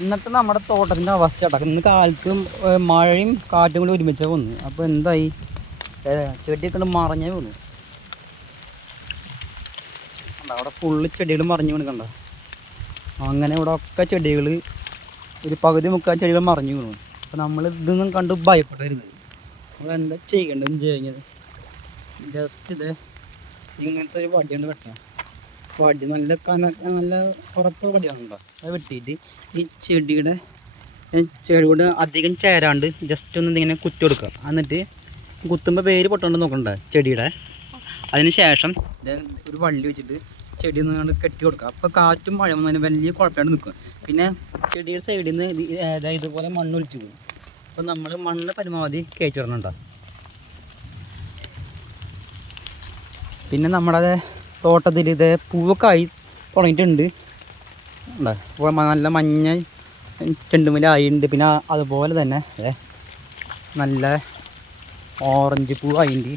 ഇന്നത്തെ നമ്മുടെ തോട്ടത്തിൻ്റെ അവസ്ഥ കേട്ടോ. ഇന്ന് കാലത്തും മഴയും കാറ്റും കൂടി ഒരുമിച്ച് വന്നു. അപ്പോൾ എന്തായി, ചെടിയൊക്കെ മറിഞ്ഞേ വന്നു. അവിടെ ഫുള്ള് ചെടികൾ മറിഞ്ഞു വീണ് കണ്ട. അങ്ങനെ ഇവിടെ ഒക്കെ ചെടികൾ, ഒരു പകുതി മുക്കാൽ ചെടികൾ മറിഞ്ഞു വീണു. അപ്പോൾ നമ്മൾ ഇതൊന്നും കണ്ട് ഭയപ്പെടരുത്. നമ്മൾ എന്താ ചെയ്യേണ്ടതെന്ന് വെച്ച് കഴിഞ്ഞാൽ ജസ്റ്റ് ഇത് ഇങ്ങനത്തെ ഒരു വടി കൊണ്ട് വെട്ടാം. വടി നല്ല ഉറപ്പ് വടിയാണുണ്ടോ, അത് വെട്ടിയിട്ട് ഈ ചെടിയുടെ അധികം ചേരാണ്ട് ജസ്റ്റ് ഒന്ന് ഇങ്ങനെ കുത്തി കൊടുക്കുക. എന്നിട്ട് കുത്തുമ്പോൾ വേര് പൊട്ടോണ്ട് നോക്കണ്ട ചെടിയുടെ. അതിന് ശേഷം ഒരു വള്ളി വെച്ചിട്ട് ചെടി ഒന്ന് കെട്ടി കൊടുക്കുക. അപ്പോൾ കാറ്റും മഴ വന്നതിന് വലിയ കുഴപ്പമായിട്ട് നിൽക്കും. പിന്നെ ചെടിയുടെ സൈഡിൽ നിന്ന് ഇതുപോലെ മണ്ണ് ഒലിച്ചു പോകും. അപ്പോൾ നമ്മൾ മണ്ണ് പരമാവധി കയറ്റി വിടണുണ്ടോ. പിന്നെ നമ്മുടെ തോട്ടത്തിൽ ഇത് പൂവൊക്കെ ആയി തുടങ്ങിയിട്ടുണ്ട്. ഇപ്പോൾ നല്ല മഞ്ഞ ചെണ്ടുമല്ലായിട്ടുണ്ട്. പിന്നെ അതുപോലെ തന്നെ നല്ല ഓറഞ്ച് പൂ ആയിട്ടുണ്ട്.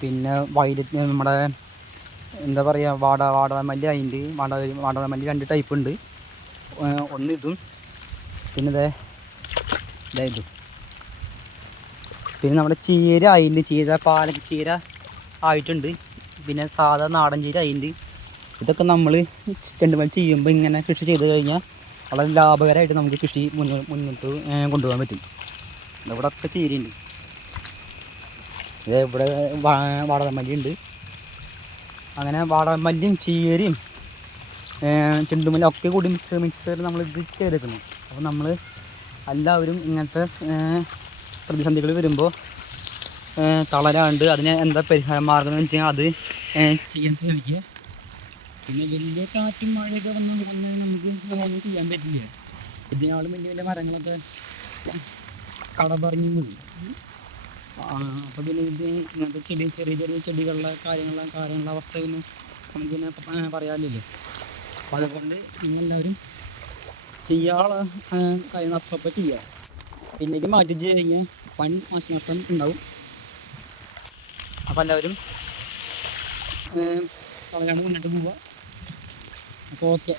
പിന്നെ വയലറ്റ് നമ്മുടെ എന്താ പറയുക വാടാമല്ലി ആയിട്ടുണ്ട്. വാടാമല്ലി 2 ടൈപ്പ് ഉണ്ട്. ഒന്ന് ഇതും പിന്നെ ഇതും. പിന്നെ നമ്മുടെ ചീര ആയിട്ടുണ്ട്. പാലക്ക് ചീര ആയിട്ടുണ്ട്. പിന്നെ സാധാ നാടൻ ചീര ആയിട്ടുണ്ട്. ഇതൊക്കെ നമ്മൾ ചെണ്ടുമല്ലി ചെയ്യുമ്പോൾ ഇങ്ങനെ കൃഷി ചെയ്ത് കഴിഞ്ഞാൽ വളരെ ലാഭകരമായിട്ട് നമുക്ക് കൃഷി മുന്നോട്ട് കൊണ്ടുപോകാൻ പറ്റും. ഇവിടെ ഒക്കെ ചീരയുണ്ട്. ഇവിടെ വാടാമല്ലി ഉണ്ട്. അങ്ങനെ വാടാമല്ലിയും ചീരയും ചെണ്ടുമല്ലി ഒക്കെ കൂടി മിക്സ് നമ്മൾ ഇത് ചെയ്തേക്കുന്നു. അപ്പോൾ നമ്മൾ എല്ലാവരും ഇങ്ങനത്തെ പ്രതിസന്ധികൾ വരുമ്പോൾ തളരാണ്ട് അതിന് എന്താ പരിഹാര മാർഗം എന്ന് വെച്ച് കഴിഞ്ഞാൽ അത് ചെയ്യാൻ ശ്രമിക്കുക. പിന്നെ വലിയ കാറ്റും മഴയൊക്കെ വന്ന് നമുക്ക് ഒന്നും ചെയ്യാൻ പറ്റില്ല. ഇതിനാളും വലിയ മരങ്ങളൊക്കെ കടപറിഞ്ഞു പോയി. അപ്പോൾ പിന്നെ ഇങ്ങനത്തെ ചെറിയ ചെടികളുടെ കാര്യങ്ങളുടെ അവസ്ഥ പിന്നെ നമുക്ക് പിന്നെ പറയാനില്ലല്ലോ. അപ്പോൾ അതുകൊണ്ട് നിങ്ങളെല്ലാവരും ചെയ്യാനുള്ള കാര്യങ്ങൾ അപ്പം ചെയ്യുക. പിന്നേക്ക് മാറ്റി കഴിഞ്ഞാൽ വൻ നാശനഷ്ടം ഉണ്ടാവും. അപ്പോൾ എല്ലാവരും കളയാണ്ട് മുന്നോട്ട് പോവുക. അപ്പോൾ ഓക്കെ.